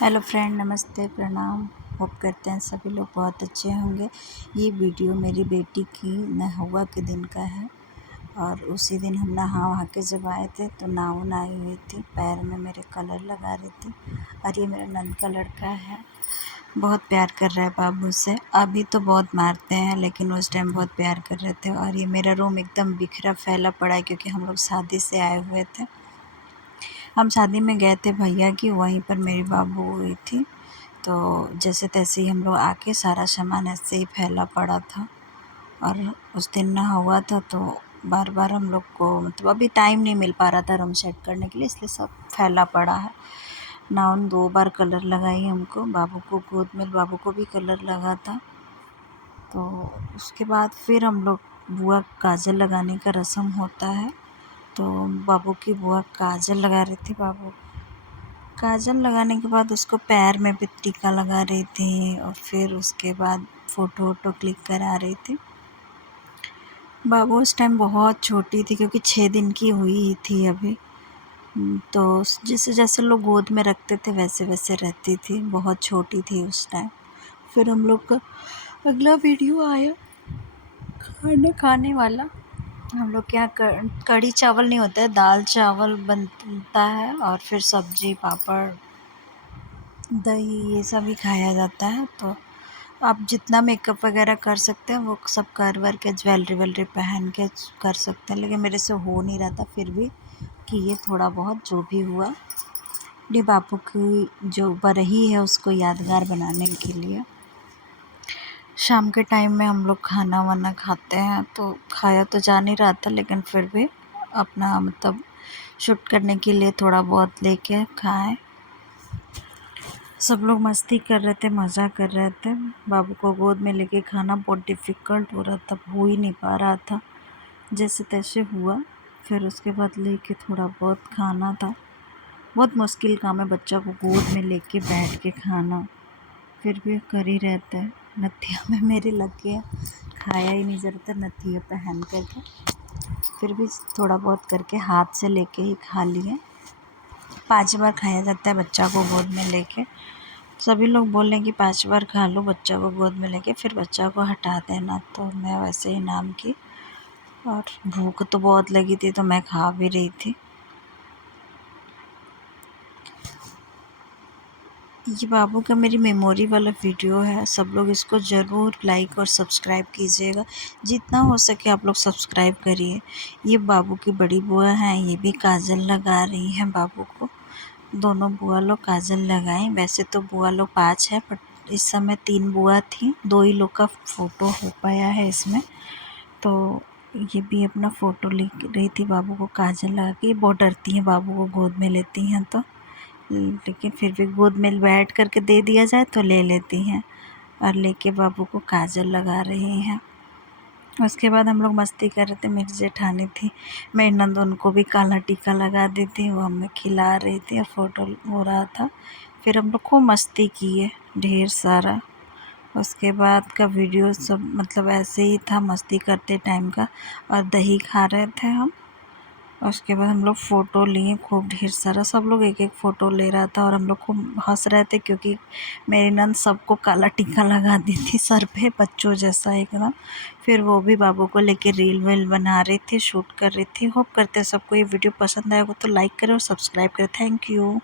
Hello friend, नमस्ते, प्रणाम। Hope करते हैं सभी लोग बहुत अच्छे होंगे। ये वीडियो मेरी बेटी की नहुआ के दिन का है और उसी दिन हम नहा वहा के जब आए थे तो नाउन आई हुई थी, पैर में मेरे कलर लगा रही थी। और ये मेरा नंद का लड़का है, बहुत प्यार कर रहा है बाबू से। अभी तो बहुत मारते हैं लेकिन उस टाइम बहुत प्यार कर रहे थे। और ये मेरा रूम एकदम बिखरा फैला पड़ा है क्योंकि हम लोग शादी से आए हुए थे। हम शादी में गए थे भैया की, वहीं पर मेरी बाबू हुई थी। तो जैसे तैसे ही हम लोग आके सारा सामान ऐसे ही फैला पड़ा था। और उस दिन ना हुआ था तो बार बार हम लोग को मतलब अभी टाइम नहीं मिल पा रहा था रूम सेट करने के लिए, इसलिए सब फैला पड़ा है। नाउन 2 बार कलर लगाई हमको, बाबू को गोद में बाबू को भी कलर लगा था। तो उसके बाद फिर हम लोग बुआ काजल लगाने का रस्म होता है, तो बाबू की बुआ काजल लगा रही थी। बाबू काजल लगाने के बाद उसको पैर में भी टीका लगा रही थी और फिर उसके बाद फ़ोटो वोटो क्लिक करा रही थी। बाबू उस टाइम बहुत छोटी थी क्योंकि 6 दिन की हुई ही थी अभी। तो जैसे जैसे लोग गोद में रखते थे वैसे वैसे रहती थी, बहुत छोटी थी उस टाइम। फिर हम लोग का अगला वीडियो आया खाना खाने वाला। हम लोग के यहाँ कढ़ी चावल नहीं होता है, दाल चावल बनता है और फिर सब्जी पापड़ दही ये सब ही खाया जाता है। तो आप जितना मेकअप वगैरह कर सकते हैं वो सब कर वर के ज्वेलरी वेलरी पहन के कर सकते हैं, लेकिन मेरे से हो नहीं रहा था। फिर भी किए थोड़ा बहुत जो भी हुआ, अपने बापू की जो बरही है उसको यादगार बनाने के लिए। शाम के टाइम में हम लोग खाना वाना खाते हैं, तो खाया तो जा नहीं रहा था लेकिन फिर भी अपना मतलब शूट करने के लिए थोड़ा बहुत लेके खाएं। सब लोग मस्ती कर रहे थे, मज़ा कर रहे थे। बाबू को गोद में लेके खाना बहुत डिफ़िकल्ट हो रहा था, हो ही नहीं पा रहा था, जैसे तैसे हुआ। फिर उसके बाद लेके थोड़ा बहुत खाना था। बहुत मुश्किल काम है बच्चा को गोद में लेके बैठ के खाना, फिर भी कर ही रहते हैं। नथिया में मेरे लग गया, खाया ही नहीं जा रहा था नथिया पहन करके, फिर भी थोड़ा बहुत करके हाथ से लेके ही खा लिए। 5 बार खाया जाता है बच्चा को गोद में लेके। सभी लोग बोल रहे हैं कि 5 बार खा लो बच्चा को गोद में लेके, फिर बच्चा को हटा देना। तो मैं वैसे ही नाम की, और भूख तो बहुत लगी थी तो मैं खा भी रही थी। ये बाबू का मेरी मेमोरी वाला वीडियो है, सब लोग इसको ज़रूर लाइक और सब्सक्राइब कीजिएगा। जितना हो सके आप लोग सब्सक्राइब करिए। ये बाबू की बड़ी बुआ हैं, ये भी काजल लगा रही हैं बाबू को। दोनों बुआ लोग काजल लगाएं। वैसे तो बुआ लोग 5 है, बट इस समय 3 बुआ थी, 2 ही लोग का फ़ोटो हो पाया है इसमें। तो ये भी अपना फ़ोटो ले रही थी बाबू को काजल लगा के। बहुत डरती हैं बाबू को गोद में लेती हैं तो, लेकिन फिर भी गोद में बैठ करके दे दिया जाए तो ले लेती हैं। और लेके बाबू को काजल लगा रही हैं। उसके बाद हम लोग मस्ती कर रहे थे। मेरी जेठानी थी, मेरी नंद, उनको भी काला टीका लगा दी थी, वो हमें खिला रही थी और फ़ोटो हो रहा था। फिर हम लोग खूब मस्ती किए ढेर सारा। उसके बाद का वीडियो सब मतलब ऐसे ही था, मस्ती करते टाइम का। और दही खा रहे थे हम। और उसके बाद हम लोग फ़ोटो लिए खूब ढेर सारा, सब लोग एक एक फ़ोटो ले रहा था और हम लोग खूब हंस रहे थे क्योंकि मेरी नंद सबको काला टीका लगा दी थी सर पे, बच्चों जैसा एकदम। फिर वो भी बाबू को लेके रील वील बना रही थी, शूट कर रही थी। होप करते हैं सबको ये वीडियो पसंद आएगा तो लाइक करें और सब्सक्राइब करें। Thank you.